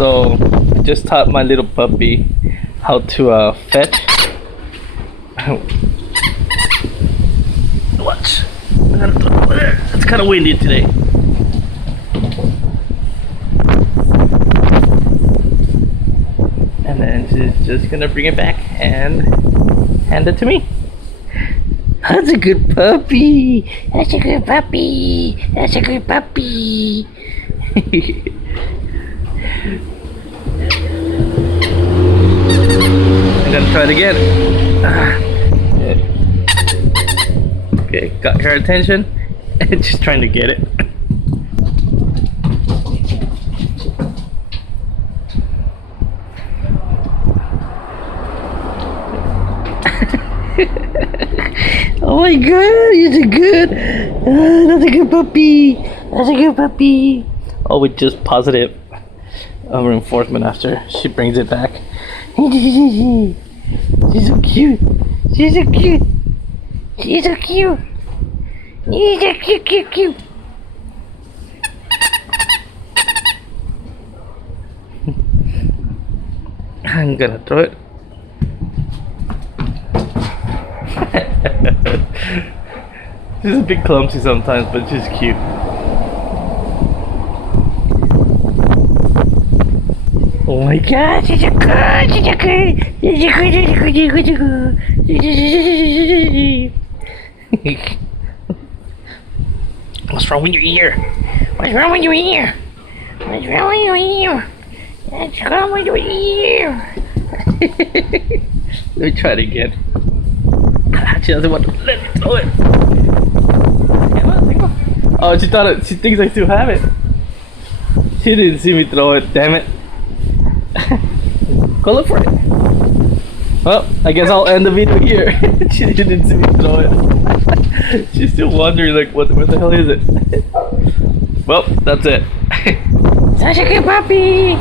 So I just taught my little puppy how to fetch. Watch. It's kind of windy today. And then she's just gonna bring it back and hand it to me. That's a good puppy. That's a good puppy. That's a good puppy. I'm gonna try it again. Okay, got her attention and she's trying to get it. Oh my god, he's a good, that's a good puppy. That's a good puppy. Oh, with just positive reinforcement after she brings it back. She's so cute. She's so cute. She's so cute. She's so cute, cute, cute. I'm gonna throw it. She's a bit clumsy sometimes, but she's cute. Oh my god, she's a good, she's a good, she's a good, she's a good, she's a good. What's wrong with your ear? What's wrong with your ear? What's wrong with your ear? What's wrong with your ear? Let me try it again. She doesn't want to let me throw it. Oh, she thought it. She thinks I still have it. She didn't see me throw it. Damn it. Go look for it. Well, I guess I'll end the video here. She didn't see me throw it. She's still wondering, like, where the hell is it? Well, that's it. Such a good puppy.